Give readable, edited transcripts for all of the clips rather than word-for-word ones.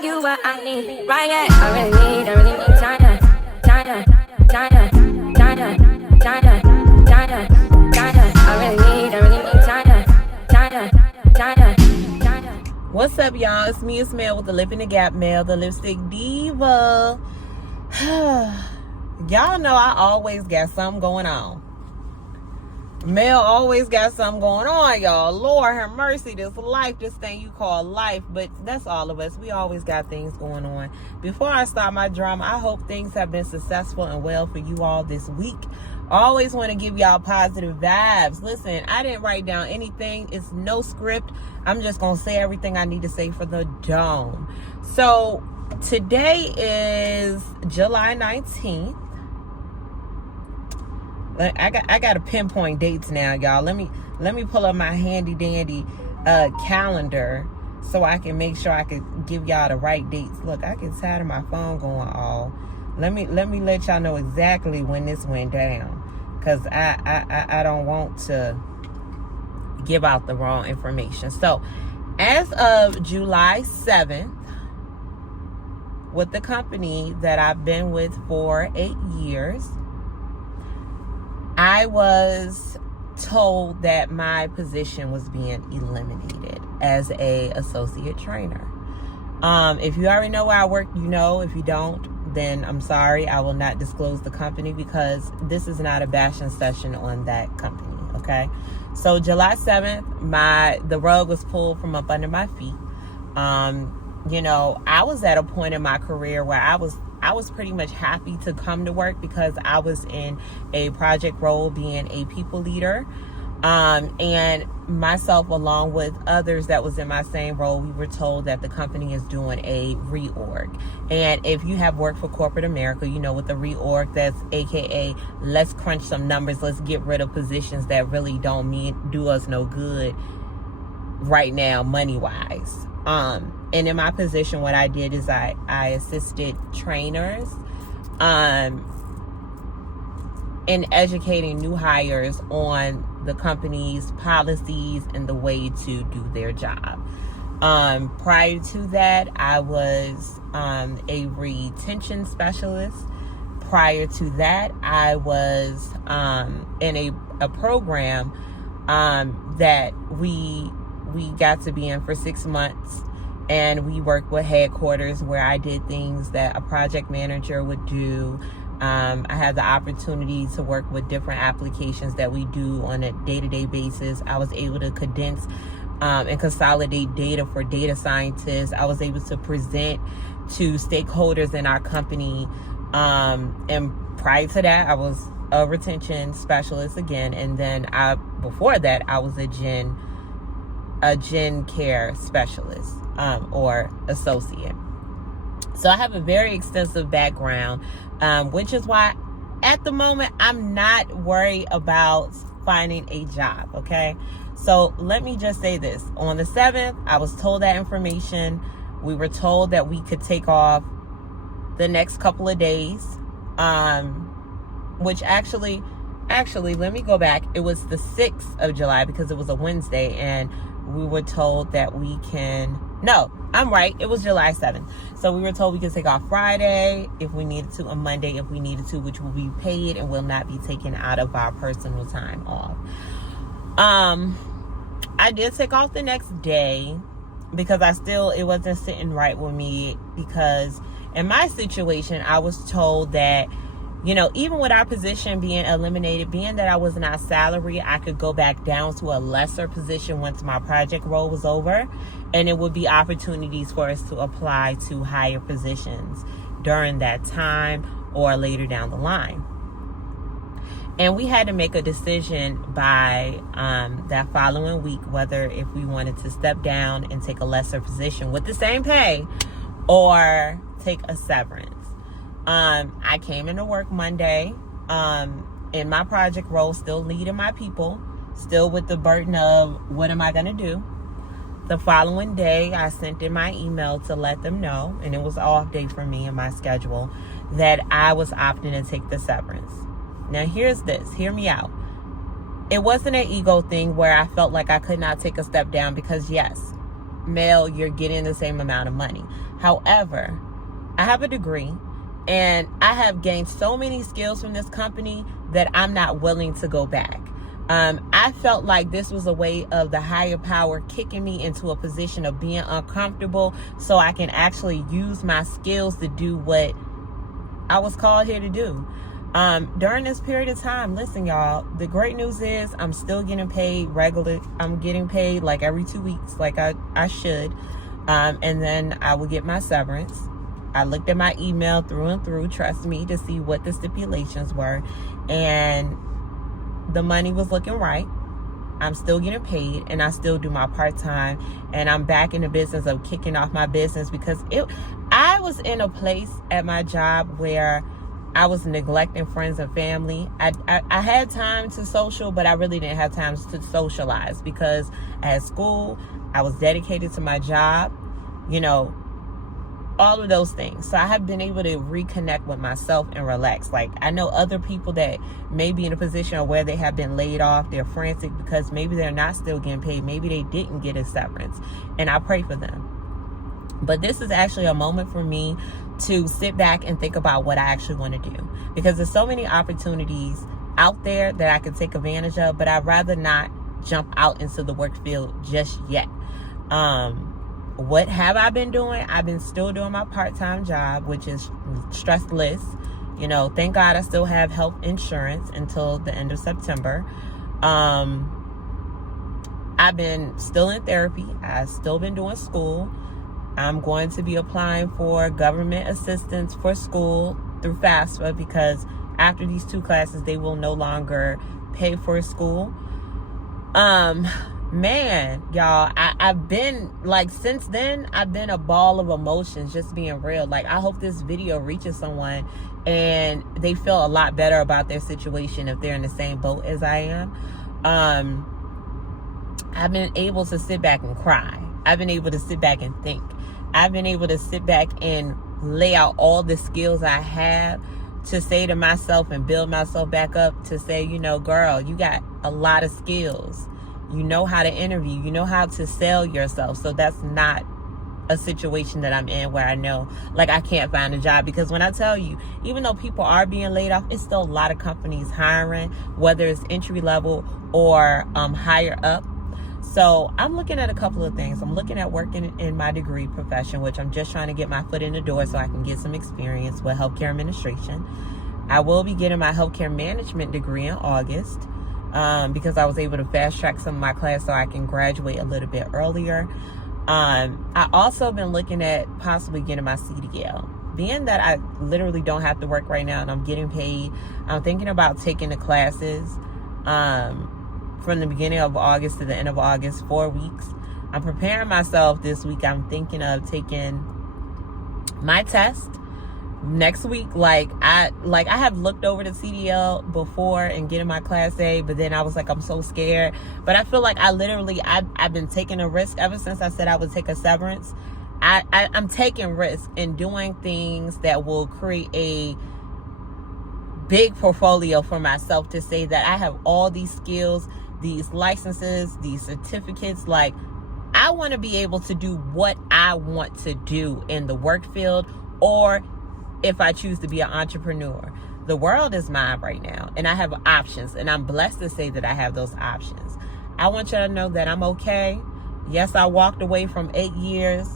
dog you what I need. Right, yeah. I really need China. China. China. China. China. China. China. I really need China. China. China. China. What's up, y'all? It's me, it's Mel with the Lip in the Gap, Mel, the Lipstick Diva. Y'all know I always got something going on. Mel always got something going on, y'all. Lord have mercy, this life, this thing you call life. But that's all of us. We always got things going on. Before I start my drama, I hope things have been successful and well for you all this week. I always want to give y'all positive vibes. Listen, I didn't write down anything. It's no script. I'm just going to say everything I need to say for the dome. So today is July 19th. I got to pinpoint dates now, y'all. Let me pull up my handy dandy calendar so I can make sure I can give y'all the right dates. Look, I get tired of my phone going all. Let me let y'all know exactly when this went down, because I don't want to give out the wrong information. So as of July 7th, with the company that I've been with for 8 years, I was told that my position was being eliminated as a associate trainer. If you already know where I work, you know. If you don't, then I'm sorry. I will not disclose the company because this is not a bashing session on that company, okay? So July 7th, the rug was pulled from up under my feet. You know, I was at a point in my career where I was pretty much happy to come to work because I was in a project role, being a people leader. And myself, along with others that was in my same role, we were told that the company is doing a reorg. And if you have worked for corporate America, you know what the reorg, that's AKA let's crunch some numbers, let's get rid of positions that really don't do us no good right now, money-wise. And in my position, what I did is I assisted trainers in educating new hires on the company's policies and the way to do their job. Prior to that, I was a retention specialist. Prior to that, I was in a program that we got to be in for 6 months. And we worked with headquarters where I did things that a project manager would do. I had the opportunity to work with different applications that we do on a day-to-day basis. I was able to condense and consolidate data for data scientists. I was able to present to stakeholders in our company. And prior to that, I was a retention specialist again. And then before that, I was a gen care specialist or associate. So I have a very extensive background, which is why at the moment I'm not worried about finding a job, okay? So let me just say this. On the 7th, I was told that information. We were told that we could take off the next couple of days, which actually, let me go back. It was the 6th of July because it was a Wednesday, and we were told that we can... No, I'm right. It was July 7th. So we were told we could take off Friday if we needed to, and Monday if we needed to, which will be paid and will not be taken out of our personal time off. I did take off the next day because it wasn't sitting right with me, because in my situation, I was told that, you know, even with our position being eliminated, being that I was not salary, I could go back down to a lesser position once my project role was over, and it would be opportunities for us to apply to higher positions during that time or later down the line. And we had to make a decision by that following week whether if we wanted to step down and take a lesser position with the same pay or take a severance. I came into work Monday in my project role, still leading my people, still with the burden of what am I going to do. The following day, I sent in my email to let them know, and it was an off day for me in my schedule, that I was opting to take the severance. Now, here's this. Hear me out. It wasn't an ego thing where I felt like I could not take a step down, because yes, male, you're getting the same amount of money. However, I have a degree and I have gained so many skills from this company that I'm not willing to go back. I felt like this was a way of the higher power kicking me into a position of being uncomfortable so I can actually use my skills to do what I was called here to do. During this period of time, listen, y'all, the great news is I'm still getting paid regular. I'm getting paid like every 2 weeks, like I should. And then I will get my severance. I looked at my email through and through, trust me, to see what the stipulations were. And the money was looking right. I'm still getting paid and I still do my part-time, and I'm back in the business of kicking off my business because I was in a place at my job where I was neglecting friends and family. I had time to social, but I really didn't have time to socialize because I had school, I was dedicated to my job, you know, all of those things. So I have been able to reconnect with myself and relax. Like, I know other people that may be in a position where they have been laid off. They're frantic because maybe they're not still getting paid. Maybe they didn't get a severance. And I pray for them. But this is actually a moment for me to sit back and think about what I actually want to do. Because there's so many opportunities out there that I could take advantage of. But I'd rather not jump out into the work field just yet. What have I been doing? I've been still doing my part-time job, which is stressless. You know, thank God I still have health insurance until the end of September. I've been still in therapy. I've still been doing school. I'm going to be applying for government assistance for school through FAFSA because after these 2 classes, they will no longer pay for school. Man, y'all, I've been, like, since then, I've been a ball of emotions, just being real. Like, I hope this video reaches someone and they feel a lot better about their situation if they're in the same boat as I am. I've been able to sit back and cry. I've been able to sit back and think. I've been able to sit back and lay out all the skills I have to say to myself and build myself back up to say, you know, girl, you got a lot of skills. You know how to interview. You know how to sell yourself. So that's not a situation that I'm in where I know, like, I can't find a job. Because when I tell you, even though people are being laid off, it's still a lot of companies hiring, whether it's entry level or higher up. So I'm looking at a couple of things. I'm looking at working in my degree profession, which I'm just trying to get my foot in the door so I can get some experience with healthcare administration. I will be getting my healthcare management degree in August. Because I was able to fast track some of my class so I can graduate a little bit earlier. I also been looking at possibly getting my CDL. Being that I literally don't have to work right now and I'm getting paid, I'm thinking about taking the classes from the beginning of August to the end of August, 4 weeks. I'm preparing myself this week. I'm thinking of taking my test next week. I have looked over the CDL before and getting my class A, but then I was like, I'm so scared. But I feel like I've been taking a risk ever since I said I would take a severance. I'm taking risks and doing things that will create a big portfolio for myself to say that I have all these skills, these licenses, these certificates. Like, I want to be able to do what I want to do in the work field, or if I choose to be an entrepreneur. The world is mine right now, and I have options, and I'm blessed to say that I have those options. I want you to know that I'm okay. Yes, I walked away from 8 years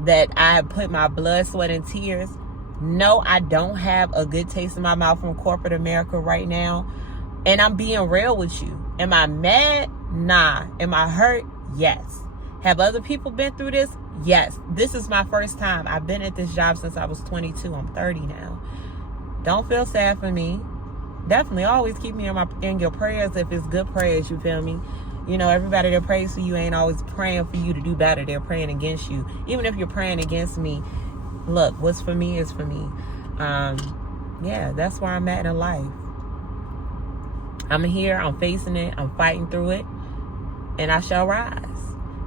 that I have put my blood, sweat, and tears. No, I don't have a good taste in my mouth from corporate America right now. And I'm being real with you. Am I mad? Nah. Am I hurt? Yes. Have other people been through this? Yes. This is my first time. I've been at this job since I was 22. I'm 30 now. Don't feel sad for me. Definitely always keep me in your prayers if it's good prayers, you feel me? You know, everybody that prays for you ain't always praying for you to do better. They're praying against you. Even if you're praying against me, look, what's for me is for me. Yeah, that's where I'm at in life. I'm here, I'm facing it, I'm fighting through it, and I shall rise.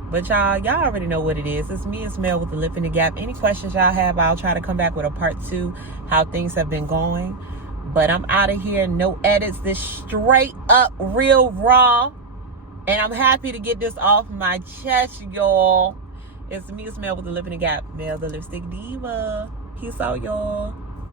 But y'all already know what it is. It's me, it's Mel with the Lip in the Gap. Any questions y'all have, I'll try to come back with a part 2, how things have been going. But I'm out of here, no edits, this straight up, real raw. And I'm happy to get this off my chest, y'all. It's me, it's Mel with the Lip in the Gap. Mel, the Lipstick Diva. Peace out, y'all.